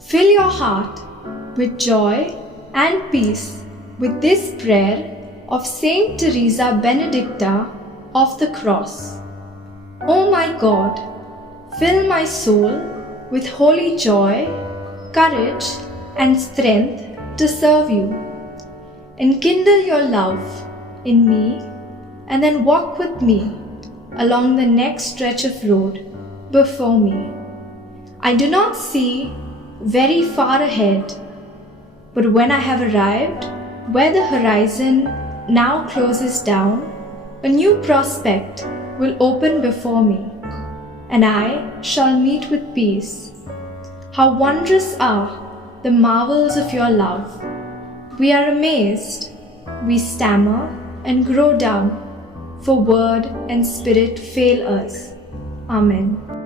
Fill your heart with joy and peace with this prayer of Saint Teresa Benedicta of the Cross. O my God, fill my soul with holy joy, courage, and strength to serve you. Enkindle your love in me and then walk with me along the next stretch of road before me. I do not see very far ahead, but when I have arrived where the horizon now closes down, a new prospect will open before me, and I shall meet with peace. How wondrous are the marvels of your love! We are amazed, we stammer and grow dumb, for word and spirit fail us. Amen.